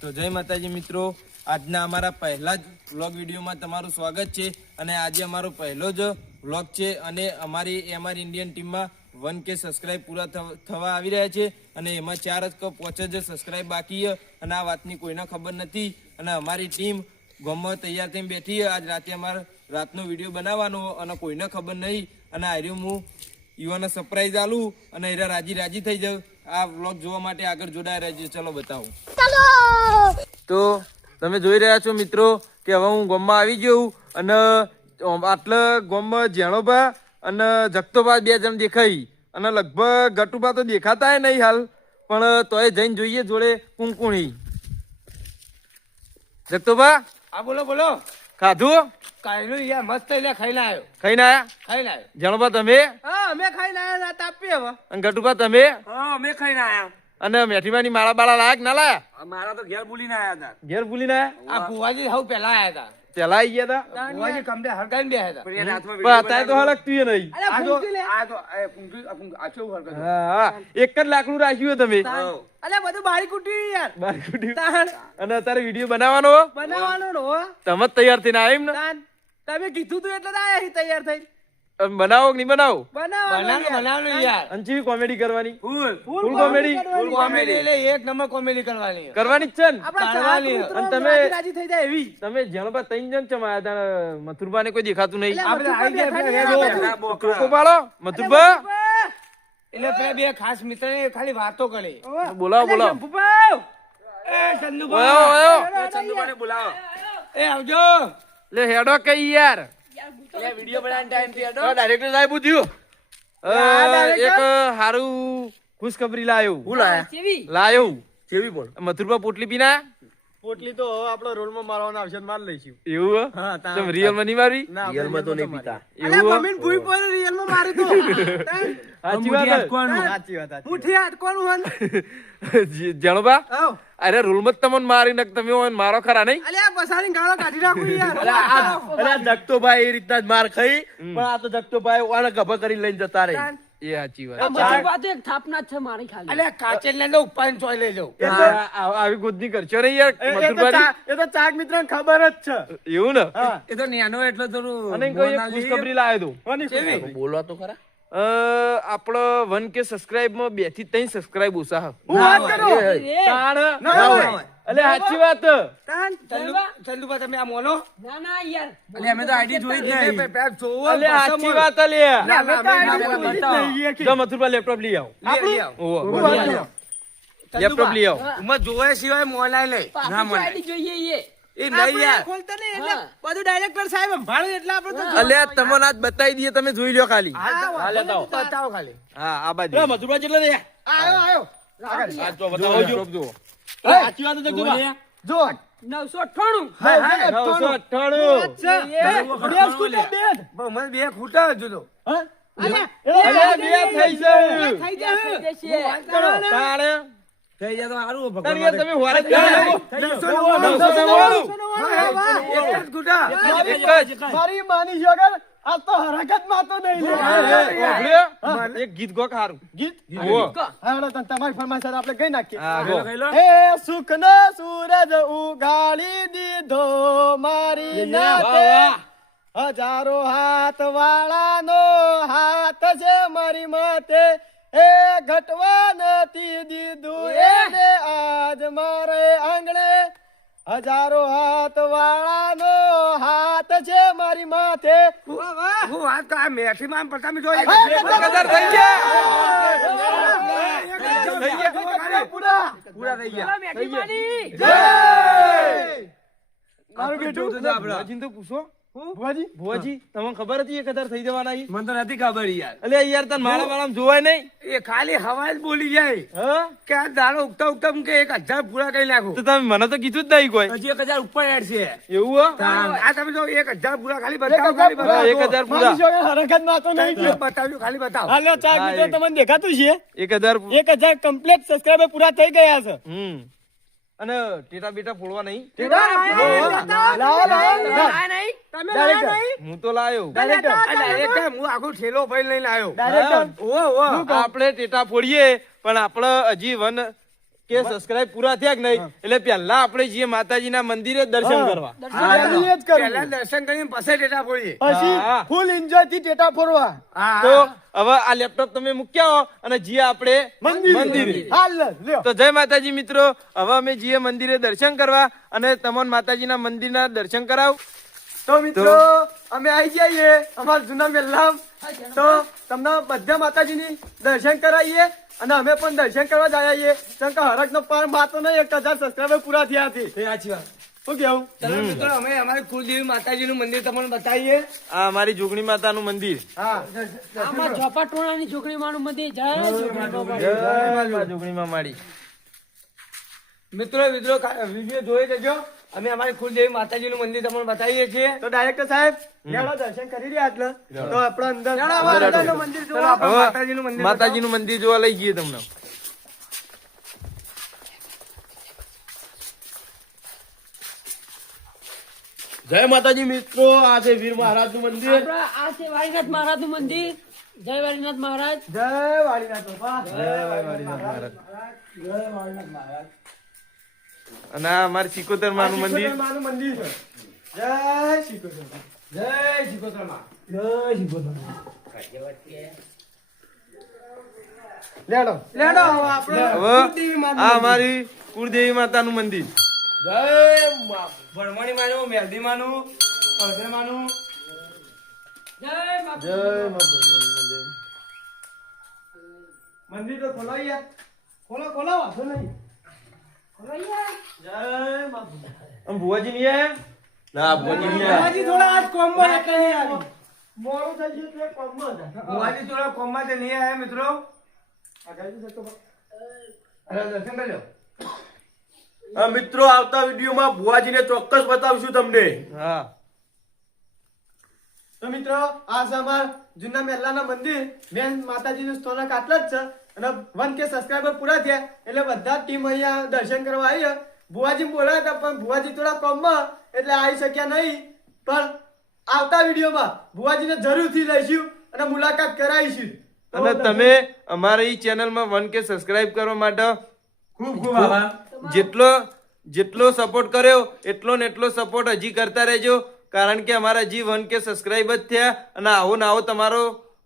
તો જય માતાજી મિત્રો, આજના અમારા પહેલા જ વ્લોગ વિડીયોમાં તમારું સ્વાગત છે. અને આજે અમારો પહેલો જ વ્લોગ છે અને અમારી એમઆર ઇન્ડિયન ટીમમાં 1K સબસ્ક્રાઈબ પૂરા થવા આવી રહ્યા છે અને એમાં 4 જ સબસ્ક્રાઈબ બાકી છે અને આ વાતની કોઈને ખબર નથી. અને અમારી ટીમ ગામમાં તૈયાર થઈને બેઠી. આજ રાતે અમારે રાતનો વિડીયો બનાવવાનો અને કોઈને ખબર નહીં. અને આર્યું હું યુવાને સરપ્રાઈઝ આલું અને એરા રાજી થઈ જાવ. આ વ્લોગ જોવા માટે આગળ જોડાયા રહેજો. ચલો બતાવું. તો તમે જોઈ રહ્યા છો મિત્રો કે હવે હું ગામમાં આવી ગયો અને આટલા ગામમાં જેણોભા અને જગતોભા 2 જણ દેખાઈ અને લગભગ ગટુભા તો દેખાતા નહીં હાલ, પણ તોય જઈને જોઈએ જોડે કુંકુણી. જગતોભા, હા બોલો બોલો. ખાધું? કાયનું યાર મસ્ત એટલે ખાઈને આવ્યો. ખાઈને આયા? જેણોભા તમે? હા અમે ખાઈને આવ્યા ના તાપી હવે. અને ગટુભા તમે? હા અમે ખાઈને આવ્યા. અને મેઠીમાની માળા બાળા લાયક ના લાયા? મારા તો ઘેર ભૂલીને આવ્યા હતા. ઘેર ભૂલીને આયા? આ ભુવાજી હવ પહેલા આવ્યા હતા. પેલા આવી ગયા હતા? ભુવાજી કમરે હરગાઈને બેહ્યા હતા. પણ અત્યારે તો હળકતું નહીં. આ જો આ તો આ કેવું હરગત. હા, એક જ લાકડું રાખ્યું તમે. અલે બધું બારી કુટી યાર. બારી કુટી. અને અત્યારે વિડીયો બનાવવાનો હો. તમે જ તૈયાર થઈને આવ્યા એમ ને? તમે કીધું તું એટલે આયા હી તૈયાર થઈ. બનાવો કે નહીં બનાવો? બનાવવાનું યાર. અંચી કોમેડી કરવાની? Full comedy. એટલે એક નંબર કોમેડી કરવાની. કરવાની જ છે ને? કરવાની. અને તમે રાજી થઈ જાય એવી. તમે જેણોબા 3 જણ ચમાયા હતા, મથુરબા ને કોઈ દેખાતું નહીં. આપણે આવી ગયા કોકો પાડો મથુરબા. એટલે પેલા બે ખાસ મિત્ર ને ખાલી વાતો કરી. બોલાવો. એ ચંદુભાઈ. ઓયો. ચંદુભાઈને બોલાવો. એ આવજો. લે હેડો કઈ યાર. વિડિયો બનાવવાનો ટાઈમ થી હેડો. ડાયરેક્ટર સાહેબ પૂછ્યું. એક હારું ખુશખબરી લાયો. હું લાયા? લાયો. કેવી બોલ? મથુરબા પોટલી પીના? પોટલી તો હવે આપણો રોલમાં મારવાનો આવશે માર લઈશું. એવું? હા, તમે રિયલ માં નહીં મારી? રિયલમાં તો નહીં પીતા. એવું? મમ્મીને ભૂઈ પર રિયલમાં મારી તો. સાચી વાત. સાચી વાત. મુઠી હાથ કોનું હન? જાણોબા, આવ. અરે રૂલમાં તમને મારી નક તમે ઓય મારો ખરા નહીં? અલે આ બસારી ગાળો કાઢી નાખું યાર. અરે જગતોભાઈ એ રીતના જ માર ખાઈ, પણ આ તો જગતોભાઈ વાળા ગભા કરીને લઈને જતા રહી. એ સાચી વાત. અલે કાચેલ ને ઉપાય ચોઈ લઈ જાઉં. આવી ગોદની કરશો નહીં યાર મથુરભાઈ. એ તો ચાક મિત્ર ખબર જ છે. એવું ને? એ તો નેનો એટલે થોડું અને કોઈ એક ખુશખબરી લાવ્યો તો. બોલવા તો ખરા. આપણો 1K સબસ્ક્રાઇબ માં 2 થી 3 સબસ્ક્રાઇબ ઓછા. હું વાત કરો. અલે સાચી વાત. ચંદુબા તમે આ મોનો? અલે અમે તો આઈડી જોઈ જ નહીં. અલે સાચી વાત લે. જો મથુરબા લેપટોપ લઈ આવો. લેપટોપ લઈ આવો. ઉમર જોયા સિવાય મોના લે. ના મોના. એ નહીં યાર. ખોલતા નહીં એટલે બધું ડાયરેક્ટર સાહેબ સંભાળે એટલે આપણે તો અલે તમને આજ બતાવી દઈએ, તમે જોઈ લ્યો ખાલી. બતાવો ખાલી. હા આ બાજુ. મથુરબા જેટલા ને આયો. આ જો બતાવો. લેપટોપ જુઓ. સાચી વાત છે જગતોભાઈ. જો 998. મને બે ખૂટા હજુ તો. અલે બે થઈ છે. તાણે થઈ જાય તો સારું તારે યાર તમે હોરે જ ના લાગો. 999. મારી માની જગર આ તો હરકત માં તો નહીં એક ગીત ગો ખારું. ગીત ઓ તમારી ફરમાઈશ આપણે ગઈ નાખીએ. હા ગો. હે સુખ નો સૂરજ ઉગાડી દીધો મારી નાતે, હજારો હાથ વાળાનો હાથ છે મારી માતે, એ ઘટવા નથી દીધું એને આજ મારે આંગણે, હજારો હાથ વાળાનો હાથ છે મારી માથે. હું વાત તો આ મેઠી માં પ્રથમ જો 1000 થઈ ગયા. પૂરા થઈ ગયા. મારું બેટું ભુવાજીને તો પૂછો. ભુવાજી તમને ખબર હતી 1000 થઈ જવાના? મને તો નથી ખબર યાર. અલે યાર તને માળા માળામાં જોવાય નહીં? એ ખાલી હવા જ બોલી જાય હા કે આ દાડો ઉગતા ઉગતા કે 1000 પૂરા કરી નાખું. તો તમે મને તો કીધું જ નહીં કોઈ. હજી 1000 ઉપર એડ છે. એવું હો? આ તમે જો 1000 પૂરા ખાલી બતાવો, ખાલી બતાવો. 1000 પૂરા હરકત માં તો નહીં બતાવજો, ખાલી બતાવો. હાલો ચાક મિત્રો તમને દેખાતું છે 1000 કમ્પ્લીટ સબસ્ક્રાઇબર પૂરા થઈ ગયા છે. અને ટેટા બેટા ફોડવા નહીં? હું તો લાયો. હું આખો ઠેલો ભરી લઈને આવ્યો. આપણે ટેટા ફોડીએ પણ આપણે હજી 1 કે સબસ્ક્રાઇબ પૂરા થયા કે નહીં એટલે પહેલા આપણે જઈએ માતાજીના મંદિરે દર્શન કરવા. એ જ કરવું. પહેલા દર્શન કરીને પછી ટેટા ફોડીએ. પછી હા. ફૂલ એન્જોય થી ટેટા ફોડવા તો હવે આ લેપટોપ તમે મૂક્યા હો અને જઈએ આપણે મંદિરે. હાલ લ્યો. તો જય માતાજી મિત્રો, હવે અમે જઈએ મંદિરે દર્શન કરવા અને તમને માતાજીના મંદિરના દર્શન કરાવ. તો મિત્રો અમે આવી જઈએ અમારા જૂના મેલ્લામ. તો તમને બધા માતાજીની દર્શન કરાવીએ અને અમે પણ દર્શન કરવા જ આવ્યા છીએ. કેમ કે હરકનો પાર માતો નહીં, 1000 સબસ્ક્રાઈબર પૂરા થયા છે. સાચી વાત. શું કેવું? ચલો મિત્રો, અમે અમારી કુલદેવી માતાજીનું મંદિર તમને બતાવીએ. આ અમારી જોગણી માતાનું મંદિર. હા આમાં ચોપાટોણાની છોકરીમાનું મંદિર જય છોકરી જય મા જોગણીમાં માડી. મિત્રો વિડીયો જોઈ લેજો. અમે અમારી કુલદેવી માતાજીનું મંદિર તમને બતાવીએ છીએ. તો ડાયરેક્ટર સાહેબ લેવડો દર્શન કરી રહ્યા એટલે તો આપણે અંદર માતાજીનું મંદિર ચલો જોવા. આપણે હવે માતાજીનું મંદિર માતાજીનું મંદિર જોવા લઈ જઈએ તમને. જય માતાજી મિત્રો, આ છે વીર મહારાજ નું મંદિર. આપણા આ છે વાળીનાથ મહારાજ નું મંદિર. જય વાળીનાથ મહારાજ. જય વાળીનાથ બાપા. અને આ અમારી સિકોતર માનું મંદિર. શિકોતર માનું મંદિર છે. જય શિકોતર માં. જય શિકોતરમાં. લેડો લેડો હવે આપણે હવે આ અમારી કુળદેવી માતાનું મંદિર. જય ભણમણી માનું, મેલડી માનું, અડધે માનું. જય મા જય મા ભગવાન મંદિર. મંદિર તો ખોલો યાર. ખોલો વાંધો નહીં. જય માં. આમ ભુવાજી નહીં આયા? ના ભોજી નહીં આયા. ભુવાજી થોડા આજ કોમમાં એટલે નહીં આવી. મોડું થઈ ગયું એટલે કોમમાં હતા. ભુવાજી થોડા કોમમાં તે નહીં આવ્યા મિત્રો. આ ગાડી જતો બા. અરે દર્શન કરી લો. હા મિત્રો, આવતા વિડીયોમાં ભુવાજીને ચોક્કસ બતાવશું તમને. હા. તો મિત્રો આ છે અમાર જૂના મેલ્લાના મંદિર. મેન માતાજીનું સ્થાનક આટલા જ છે અને 1K સબસ્ક્રાઇબર પૂરા થયા એટલે બધા ટીમ અહીંયા દર્શન કરવા આવી. ભુવાજી બોલાયા હતા પણ ભુવાજી થોડા કોમમાં એટલે આવી શક્યા નહીં. પણ આવતા વિડીયોમાં ભુવાજીને જરૂરથી લઈશું અને મુલાકાત કરાવીશું. અને તમે અમારી ચેનલમાં 1K સબસ્ક્રાઇબ કરવા માટે ખૂબ આભાર. જેટલો સપોર્ટ કર્યો એટલો ને એટલો સપોર્ટ હજી કરતા રહેજો, કારણ કે અમારા હજી 1K સબસ્ક્રાઇબ જ થયા અને આવો ને આવો તમારો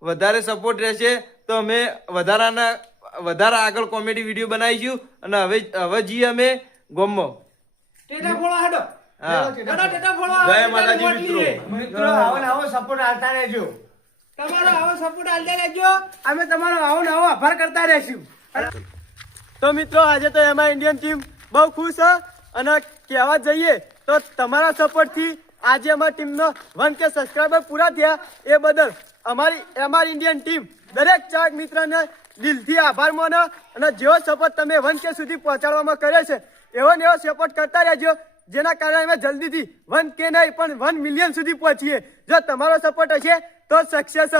વધારે સપોર્ટ રહેશે તો અમે વધારે આગળ કોમેડી વિડીયો બનાવીશું. અને હવે જી અમે ગોમમાં. ટેટા ફોડો હાડો. હા. ટેટા ફોડો. જય માતાજી મિત્રો. મિત્રો આવો ને આવો સપોર્ટ આલતા રહેજો. તમારો આવો સપોર્ટ આલતા રહેજો. અમે તમારો આવો ને આવો આભાર કરતા રહેશું. તો મિત્રો આજે તો એમાં ઇન્ડિયન ટીમ બહુ ખુશ છે અને કહેવા જઈએ તો તમારા સપોર્ટથી આજે અમારી ટીમનો 1K સબસ્ક્રાઇબર પૂરા થયા એ બદલ અમારી ઇન્ડિયન ટીમ દરેક ચાહક મિત્રને દિલથી આભાર માનો અને જેવો સપોર્ટ તમે 1K સુધી પહોંચાડવામાં કર્યો છે એવો ને એવો સપોર્ટ કરતા રહેજો, જેના કારણે અમે જલ્દીથી 1K નહીં પણ 1 મિલિયન સુધી પહોંચીએ. જો તમારો સપોર્ટ હશે તો સક્સેસ.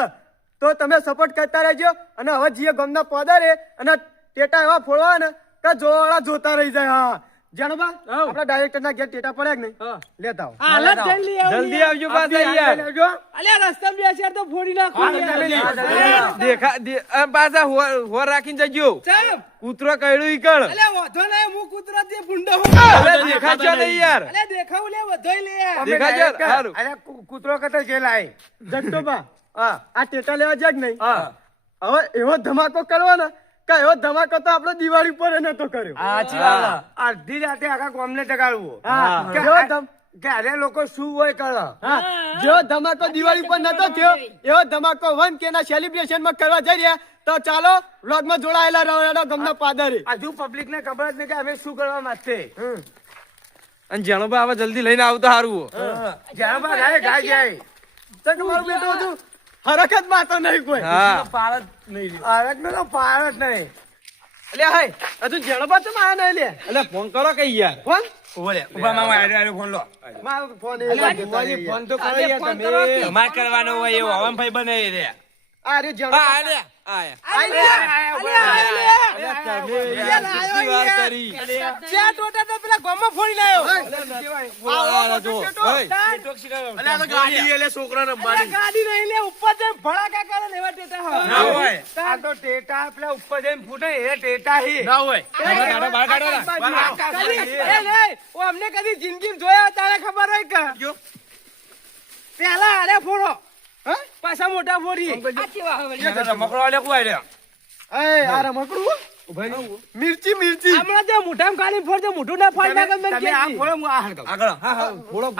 તો તમે સપોર્ટ કરતા રહેજો અને હવે જીએ ગામના પધારે અને ટેટા એવા ફોડવા ને કે જોવાળા જોતા રહી જાય. હા જાણો બા આપણા ડાયરેક્ટર ના ઘેર ટેટા પડ્યા કે નહીં લેતા આવો. હાલત જઈ લઈ આવો. જલ્દી આવજો પાછા યાર. અલ્યા રસ્તામાં બેસ્યા તો ફોડી નાખો પાછા હોર રાખીને જજો. કૂતરો કયડું ઈકળ. વધો નહીં હું કુદરતી ભૂંડો અરે દેખાજો નહીં યાર. દેખાવું લે વધોય લે દેખાજો સારું. અરે કૂતરો કતો છે લાય. જગતોબા આ ટેટા લેવા જાય કે નહીં હવે એવો ધમાકો કરવાનો કે એવો ધમાકો તો આપણે દિવાળી પર નતો કર્યો. અડધી રાતે આખા ગામને ટકાડવું. હા કે જેવો ધમ- કે અરે લોકો શું હોય કરો. હા જેવો ધમાકો દિવાળી પર નતો થયો એવો ધમાકો 1K ના સેલિબ્રેશન માં કરવા જઈ રહ્યા. તો ચાલો વ્લોગ માં જોડાયેલા રહો ગમના પાદરે. હજુ પબ્લિક ને ખબર જ નહીં કે અમે શું કરવા માંગતે. અને જાણો ભાઈ હવે જલ્દી લઈને આવતો સારું. જ્યાં બા ગાય ગાય જાય. મારું બેટું હતું હરખ જ માતો નહીં કોઈ. હા. આરત નો તો પાર જ નહીં. એટલે હાય હજુ જેણબા તો માં આયા નહીં લે. એટલે ફોન કરો કઈ યાર. ફોન ઉભા મામા આડે ફોન લો. મારો ફોન એ અલ્યા, લાગે ભુવાજી, તારે. ફોન તો કરો યાર તમે. તમારે કરવાનો હોય એવું હવામભાઈ બને રે. આ રે જેણબા. આયા. આયા, આયા, કેટલી વાર કરી. જ્યાં ટોટા તો પેલા આખા ગામમાં ફોડી લાયો આ જો અલે આ તો ગાડી એટલે છોકરાને અરે ગાડી નહીં લે ઉપર જઈને ભડાકા કરે ને એવા ટેટા હોય ના હોય. આ તો ટેટા પેલા ઉપર જઈને ફૂટે એ ટેટા હી ના હોય એ લે ઓ અમને કદી જિંદગી જોયા તારે ખબર હોય કે પેલા આરે ફોડો હે પાછા મોટા ફોડી આ કેવા હવે મકરો આલે કોઈ રે એ આ રમકડું મિર્ચી મિર્ચી હમણાં જે મોઢામાં કાલી ફોડ મોઢું ના ફાડ નાખે મને કે આ ફોડો હું આ હરગાવ આગળ હા ફોડો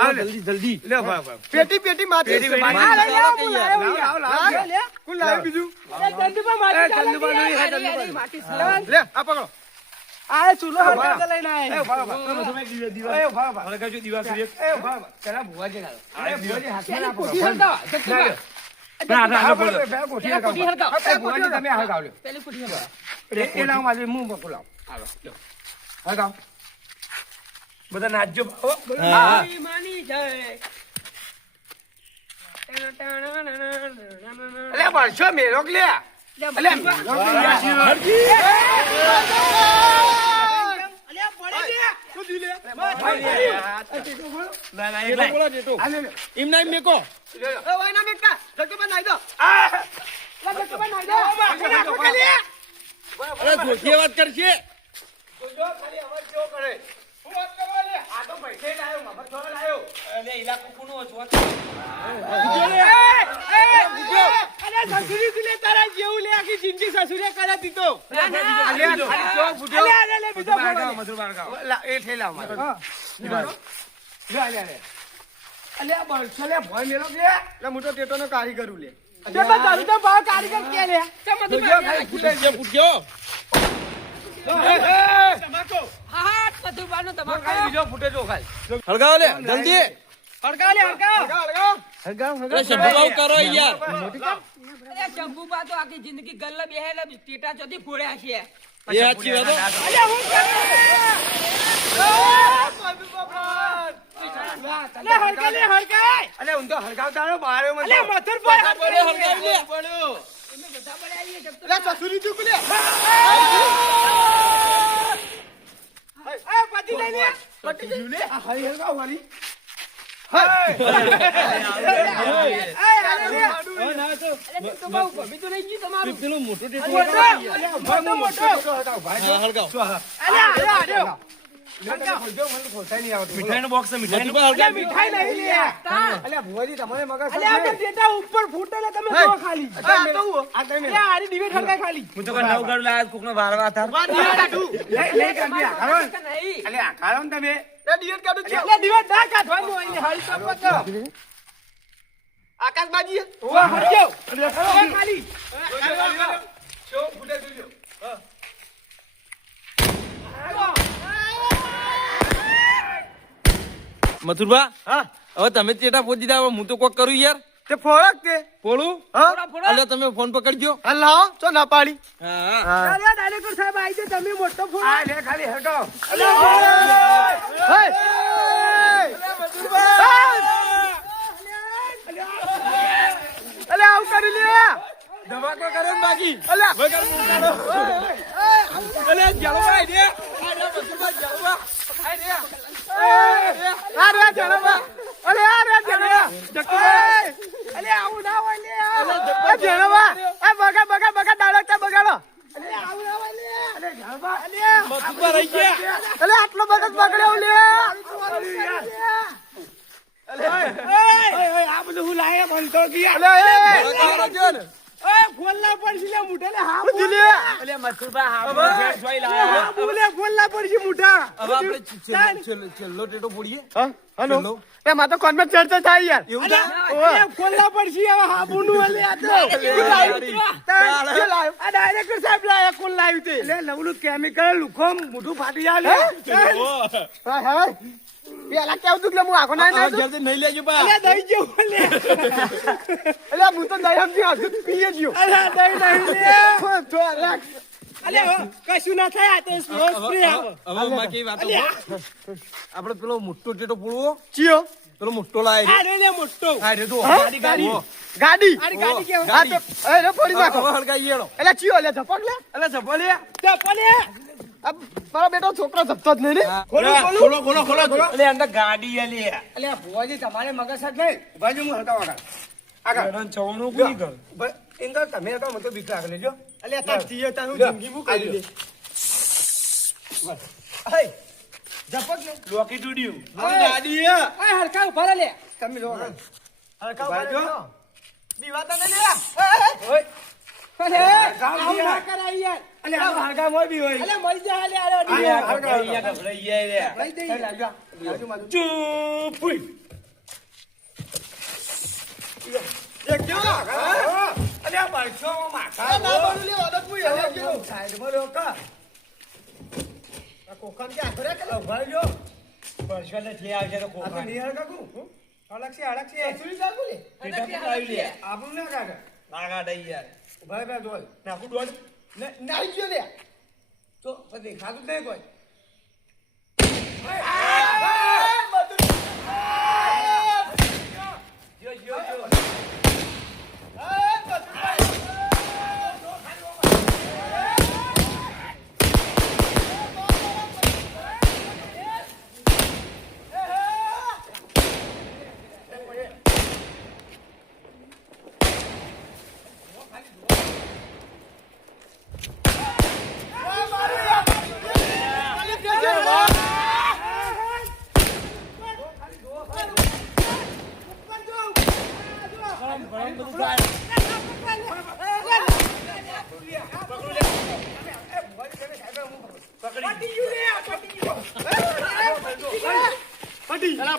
જલ્દી લે ભાઈ પેટી પેટી માથે પેટી પેટી. આ લે લે હું લાવ્યો લાવ. લે કોણ લાવ્યું બીજું એ ચંદુબા માટી ચાલે અરે, અરે, માટી છે. લે આ પકડો આ ચૂલો હરગાવ લઈને આય એ ભાઈ પેલા ભુવાજી લાવ અરે ભુવાજી હાથમાં આપો કોઠી હરગાવ. જગતુભા. કોઠી કોઠી હરગાવ. ભુવાજી તમે હરગાવ લ્યો પેલી કોઠી હરગાવ. એ લાવ મારી મું બકો લાવ હાલો લ્યો હરગાવ બધા નાચજો મારી માની જય. અલે બળશો મેલો લે અલે એમ ના મેકો અરે જોખી વાત કરશે તારા જેવું લે આખી જિંદગી સસુરે કરે દીધો મોટો ટેટોનો કારીગર લે કારીગર કે લે ફૂટ્યો હા, હા, મધુબાનો તમાકુ. હળગાવ લે જલ્દી હરગાવ લે હરગાવ અરે શંભુભાઉ કરો યાર અરે, શંભુબા તો આખી જિંદગી ગલ્લા બેહેલા ટેટા ચોથી ફોડ્યા છે. એ સાચી વાત હો. અલે હું તો હરગાવતાનો બારે મને તમે બધા પડ્યા છીએ, જગતુભા. સસુરી ચૂક લે પતિ લઈ લે હરી હરગાવ વાલી અરે, જગતુભા, ઉપર બીજું લઈ ગયું તમારું. પેલું મોટું ટેટુ હળગાવ મીઠાઈનું બોક્સ મધુબા હળગાવ મીઠાઈ નહીં લે અલ્યા ભુવાજી તમારે મગજ અલ્યા આપણે ટેટા ઉપર ફૂટેલા તમે જો ખાલી આ તમે અલ્યા આરી દિવેટ હરગાય ખાલી હું તો નવ ગાડું લાયા કોકનો વારવા થાર લે કાઢી આખારો કે નહીં? અલ્યા આખારો ને તમે ડિયટ કાઢું છે અલ્યા દિવેટ ના કાઢવાનું અહીં હારી તો પતો આકાશબાજી ઓવા હરજો ખાલી શો ફૂટે જોજો મથુરભા હા હવે તમે ચેટા ફોડી દીધા હવે હું તો કોક કરું યાર તે ફોડક તે પોળું હા અલ્યા તમે ફોન પકડજો હા લાવો ચો ના પાડી હા અલ્યા ડાયરેક્ટર સાહેબ આવી છે તમે મોટો ફોન આ લે ખાલી હરગાવ અલે આવું કરી લે ધમાકો કરો ને બાકી અલે વગર મુકાડો અલ્યા જળવાય દે આડા મથુરભા જળવા આય દે આ રે જણવા અલે આ રે જણવા અલે આવું ના હોય લે આ જણવા આ બગા બગા બગા ડાળક બગાડો અલે આવું ના હોય લે અલે જાળવા અલે મથુરભા રહી ગયા અલે આટલો બગા બગડ્યો લે આ બધું હું લાયા બનતો ગયા અલે બગાડો જો ને ફોનલા પડશે લે મુઠાલે હા લે અલ્યા મથુરભા હા જોઈ હા લાયા બોલે ફોનલા પડશે મુઠા હવે આપણે છેલ્લો ટેટો ફોડીએ હા હલો એ માં તો કોન્વેન્ટ ચર્ચા થાય યાર એવું અલે ફોનલા પડશે હવે હા બોનું અલે આ તો આ ડાયરેક્ટર સાહેબ લાયા કોણ લાવ્યું તે લે લવલું કેમિકલ લુખો મુઠું ફાટી જાય લે હા હા પેલા કેવું તું કે હું આખો ના ના જલ્દી નહીં લેજો બા અલે દઈ જેવું લે અલે હું તો દઈ સમજી હજુ પીએ જ્યો અલે દઈ નહીં લે તો રાખ અલે કશું ના થાય આ તો સ્લો સ્પ્રે આવે હવે માં કેવી વાતો આપણે પેલો મોટો ટેટો પૂળવો ચિયો પેલો મોટો લાય આ રે મોટો હા રે તો ગાડી ગાડી ગાડી અરે ગાડી કેવું હા તો એ રે ફોડી નાખો હવે હળગાઈ એનો એટલે ચિયો લે ધપક લે અલે જપો લે ચપલે મારો બેટો છોકરો જપતો જ નહીં ને. એટલે અંદર ગાડી આલી અલ્યા ભુવાજી તમારે મગજ જ નહીં બાજુ હું હટાવા ઇન્દર તમે તો મને તો બીક લાગે લેજો અલ્યા તાર જીએ તારું જિંદગી હું કરી દે. હે જપક ને લોકી તૂટ્યું ગાડી આ હરખા ઉભા રહે લે તમે જો હરખા બાજુ. ઉભા દીવાતા ને લે. ઓય અલે કામ આવું યાર. ના કરાય યાર અલે આ હરખા મોય બી હોય. અલે મરી જા અલે અરે અડી ગભરાઈ ગયા રે. લઈ દઈ બાજુ બાજુ ચૂપ એક જો અલે આ બરસો માથા આ ના બોલું લે ઓદત મુય હવે કેવું. સાઈડમાં રોકા આ કોખણ કે આખરે કે ભાઈ જો પરસો ને થી આવશે તો આ તો કોખા નિહાર કાકુ અલગ છે સુઈ જાગુ લે. આપણું ના કાકા નાગા દઈ યાર ભાઈ ભાઈ બોલ નાખું દોડ નાઈ ગયો લે. તો પછી ખાતું જ નહીં કોઈ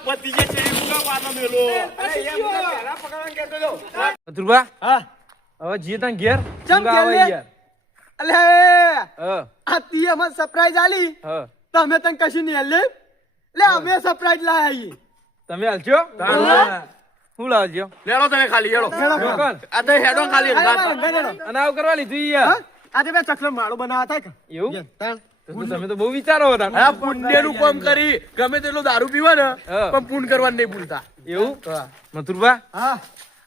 પતિ જે છે ઉગા પાનો મેલો પહેલા પકડવાનું કહેતો જો ધ્રુવા હા હવે જીએ તને ઘેર ચમ ઊંઘ આવે ઘેર લે? યાર. અલે હા આ તી અમે સરપ્રાઈઝ આલી હા તો અમે તને કશું નહીં લે લે અમે સરપ્રાઈઝ લાયા છીએ. તમે હાલજો શું લાવજો લેડો તમે ખાલી લેડો કોણ? આ તો હેડો ખાલી અને આવું કરવા લીધું ઈ યાર આજે બે ચકલો માળો બનાવવા થાય કે એવું તાણ. તો તમે તો બહુ વિચારો હતા હા પુણ્યનું કામ કરી ગમે તેટલો દારૂ પીવા ને હા. પણ પુણ્ય કરવાનું નહીં ભૂલતા એવું મથુરભા હા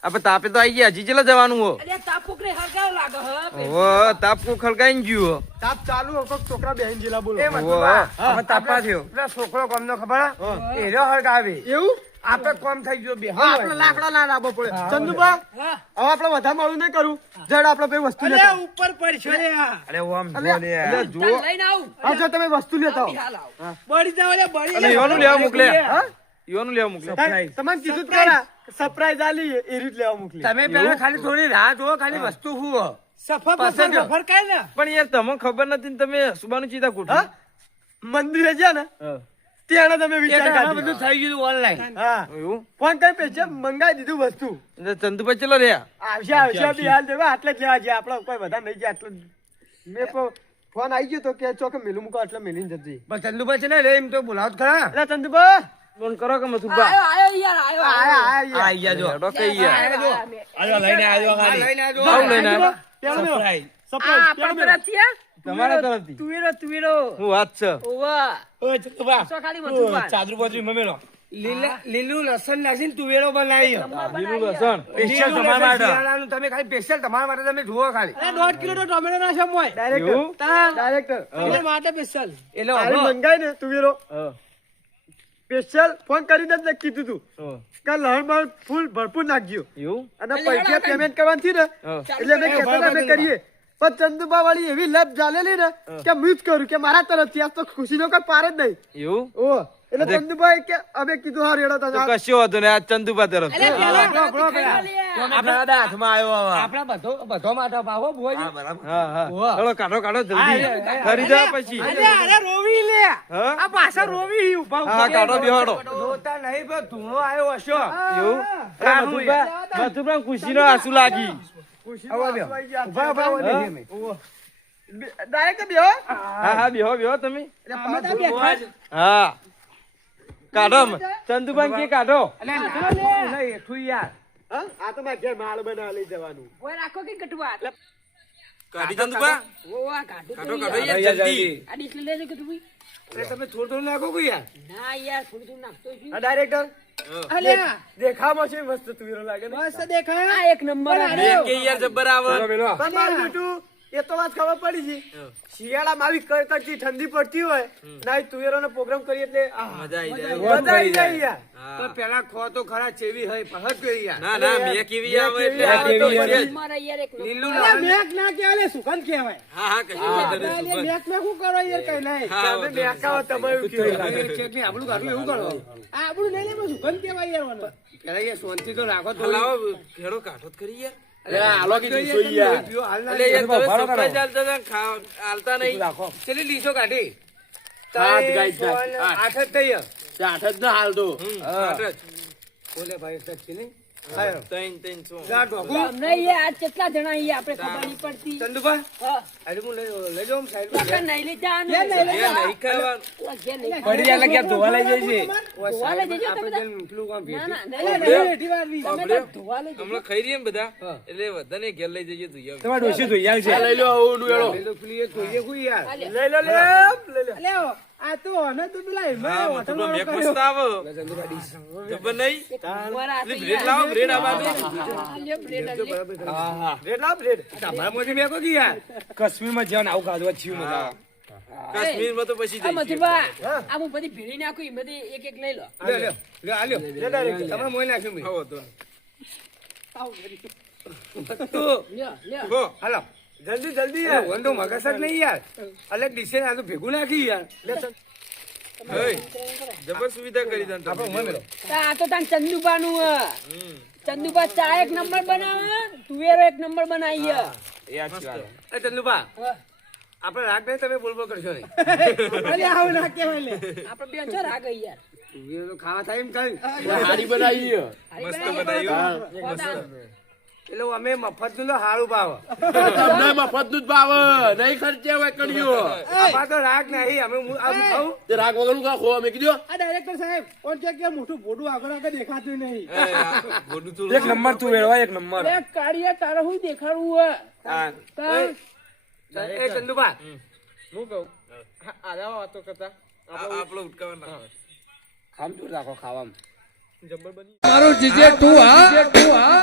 આપણે તાપે તો આવી ગયા હજી ચેલા જવાનું હો અલ્યા તાપુક રે હરગાવ લાગે હ ઓહો તાપ કો ખલકાઈ ગયું હો. તાપ ચાલુ હો કોક છોકરા બેહીન જેલા બોલો. ઓહો હવે તાપા થયો પેલા છોકરો કોમનો ખબર હે? એરો હળગ આવે એવું આપે કોમ થઈ ગયો બે હા આપણે લાકડા ના લાવવો પડે. ચંદુબા હવે આપણે વધારે માળું નહીં કરું જડ આપણે ભાઈ વસ્તુ લેતા આવો. ઉપર પડશે રે આ અરે ઓમ એટલે તને જુઓ લઈને આવું હા જો તમે વસ્તુ લેતા આવો. હાલ આવ બળી જાવ લે બળી અને યોનું લેવા મોકલે હા? યોનું લેવા મોકલે તમને કીધું જ ખરા સરપ્રાઈઝ આલી એ રીત લેવા મોકલી. તમે પેલા ખાલી થોડી રાહ જુઓ ખાલી વસ્તુ હું સફર ફરકાય ને પણ યાર તમને ખબર નથી ને તમે સુબાનું ચીતા હા કુઠું મંદિરે ગયા ને ત્યાં તમે વિચાર આ કાઢી. બધું થઈ ગયું ઓનલાઈન હા એવું ફોન કરી પૈસા મંગાવી દીધું વસ્તુ એટલે ચંદુભાઈ ચલો રહ્યા આવશે બી હાલ દેવા આટલે જ લેવા ગયા આપણે કોઈ વધારે નહીં ગયા આટલે જ. મેં ફોન આવી ગયો તો કે ચોક મેલું મૂકો એટલે મેલીને જતી. બસ ચંદુભાઈ છે ને રે એમ તો બોલાવત ખરા એટલે ચંદુબા ફોન કરો કે મથુરભા આયો યાર આયો આયા આઈ ગયા જો હેડો કઈ યાર આજો લઈને આજો ખાલી લઈને આવજો. આવું લઈને આવ્યા? પેલો મેલો. સરપ્રાઈઝ. સરપ્રાઈઝ. પેલો મેલો. તમારા તરફથી તુવેરો હું વાત છે ઓવા ઓય ચતુબા સો ખાલી મથુરભા ચાદરુ બાજુ મમેલો લીલું લસણ નાખીને તુવેરો બનાવી લીલું લસણ સ્પેશિયલ તમારા માટે શિયાળાનું તમે ખાલી સ્પેશિયલ તમારા માટે તમે જુઓ ખાલી અરે 1.5 કિલો તો ટોમેટો નાખે મોય. એવું? ડાયરેક્ટર. એટલે માટે સ્પેશિયલ એટલે આરી મંગાઈ ને તુવેરો હા, સ્પેશિયલ ફોન કરીને જ કીધું તું હા. કે લહણ ફૂલ ભરપૂર નાખજો એવું અને પૈસા પેમેન્ટ કરવાની થી ને હા. એટલે અમે કહેતા હતા અમે કરીએ પણ ચંદુબા વાળી એવી લપ ચાલેલી ને કે હું જ કરું કે મારા તરફથી આ તો ખુશીનો કોઈ પાર જ નહીં. એવું ઓ એટલે ચંદુભાઈ કે અમે કીધું હા રેડો તો તને કશો હતો ને આ ચંદુભા તરફ આપણા દાદા હાથમાં આવ્યો હવે આપણા બધો માટે પાવો ભોજી હા હા ચલો કાઢો કાઢો જલ્દી ખરીદા પછી અરે રોવી લે હા આ પાછા રોવી ઉભા હા કાઢો બેહાડો જોતા નહીં પણ ધૂણો આવ્યો હશો એવું અરે મથુરભા ખુશીનો આંસુ લાગી ડાયરેક્ટ બેહો હા હા બેહો બેહો તમે હા કાઢો ચંદુભાઈ કે કાઢો હા? આ તો મારે ઘેર માળ બનાવવા લઈ જવાનું. ઓય રાખો કે કટવા કાઢી ચંદુભા ઓવા કાઢો કાઢો તો કાઢો યાર. યાર જલ્દી આ ડીશ લેજો કે તું તમે થોડું નાખો કોઈ યાર ના યાર થોડું થોડું નાખતો છું આ ડાયરેક્ટર અલ્યા દેખામાં છે મસ્ત તુવેરો લાગે ને મસ્ત દેખાય આ એક નંબર બે કે યાર જબ્બર આવે તમારું બેટું એ તો વાત ખબર પડી છે શિયાળામાં આવી કડકડતી ઠંડી પડતી હોય ના તુવેરોનો પ્રોગ્રામ કરીએ એટલે મજા આવી જાય મજા આવી જાય યાર. તો પેલા ખો તો ખરા ચેવી હોય પહત ગઈ યાર ના ના મેં કેવી આવે એટલે મેં આ તો કેવી છે જ. મારા યાર એક લીલું અલ્યા, મેક ના કહેવાય સુગંધ કહેવાય હા હા કહીએ તને અલ્યા, સુગંધ. મેક ને શું કરો યાર કઈ નહીં હા, તમે બધું મેકાવો તમે એવું કહેવાય. ચેકની આબરૂ કાઢવું એવું કરો આપણું નહીં લે સુગંધ કહેવાય યાર મને. પેલા યાર શાંતિ તો રાખો હા, લાવો ખેડો કાઢો જ કરી યાર. અરે હાલો કે દીસો યાર. એટલે યાર તમે surprise આલતા હતા ને આલતા નહીં. ચલી લીસો કાઢી સાત ગાય છે. આઠ જ થઈ તે આઠ જ ના હાલ તો આઠ જ. બોલે ભાઈ સચ છે નહીં ત્રણ છો. જા ઢોકું અમને યાર આજ કેટલા જણા અહીંયા આપણે ખબર નહીં પડતી ચંદુભા હા અરે હું લઈ જાઉં સાઈડ કાકા નહીં લઈ જવાનું. એ નહીં ખાવાનું. ઓલા ઘેર નહીં પડી જાય એટલે ક્યાં ધોવા લઈ જાય છે. ધોવા લઈ જજો તમે તાર. પેલું કામ ના ના અબડે. નહીં લઈ જજો. તમે તાર ધોવા લઈ જજો. હમણાં ખાઈ રહીએ ને બધા એટલે બધાને ઘેર લઈ જઈએ તું યાર. તમારે ડોશી ધોઈ આવે આ લઈ લો આવું એળો પેલું પેલી એ જોઈએ કોઈ યાર હાલે. લઈ લો લે લે આ તો અને તો પેલા હા હિમાલય મતલબ હોટલવાળો મેક કર્યો. મસ્ત આવે. જબર નહીં. ધોવા રાતે એટલે બ્રેડ લાવો બ્રેડ આ બાજુ. આ લ્યો બ્રેડ આ લ્યો. બ્રેડ લાવ બ્રેડ. તમારા મોઢે મેં કોઈ યાર કાશ્મીરમાં જ્યાં આવું ખાધું થયું મને. હા. કાશ્મીરમાં તો પછી આ જઈશું. મથુરભા, આ હું બધી ભેળી નાખું એમાંથી એક એક લઈ લો. લે લે લે આ લ્યો તમારા મોઢે નાખ્યું મેં આવો તો. આવો ઘરી. તું લ્યો લ્યો. ઉભો. હાલો જલ્દી જલ્દી યાર યાર. વંદો મગસ જ નહીં યાર અલગ ડિશે આ તો ભેગું નાખી યાર હે, જબર સુવિધા કરી દે ને આપણે તમે. ઉમર મેલો આ તો તાન ચંદુબાનું હે. ચંદુબા ચા એક નંબર બનાવે, તુવેરો એક નંબર બનાવી હે. એ ચંદુભા આપણે રાગ નહીં તમે બોલ બોલ કરશો નહીં અલ્યા આવું ના કહેવાય લે. આપણે બે છો રાગ હે યાર. તુવેર તો ખાવા થાય એમ કઈ હારી બનાવી છે. મસ્ત બનાવ્યું. એટલે અમે મફત નું સારું ભાવ તમને મફત નું જ ભાવે નહીં ખર્ચે હોય કર્યો આમાં તો રાગ નહીં અમે આમ ખાઉં તે રાગ વગરનું કા ખો અમે કીધું આ ડાયરેક્ટર સાહેબ ઓન કે મોટું બોડું આગળ આગળ દેખાતું નહીં. એ, આ ગોડું થોડું. નંબર તું વેળવા એક નંબર. અરે કાળિયા તારે હું દેખાડવું હે? હા. તાર એ ચંદુભા હું કહું આલા વાતો કરતા આપણો ઉટકાવાના. ખામ તું રાખો ખાવામાં જબ્બર બની. મારું જીજે તું હા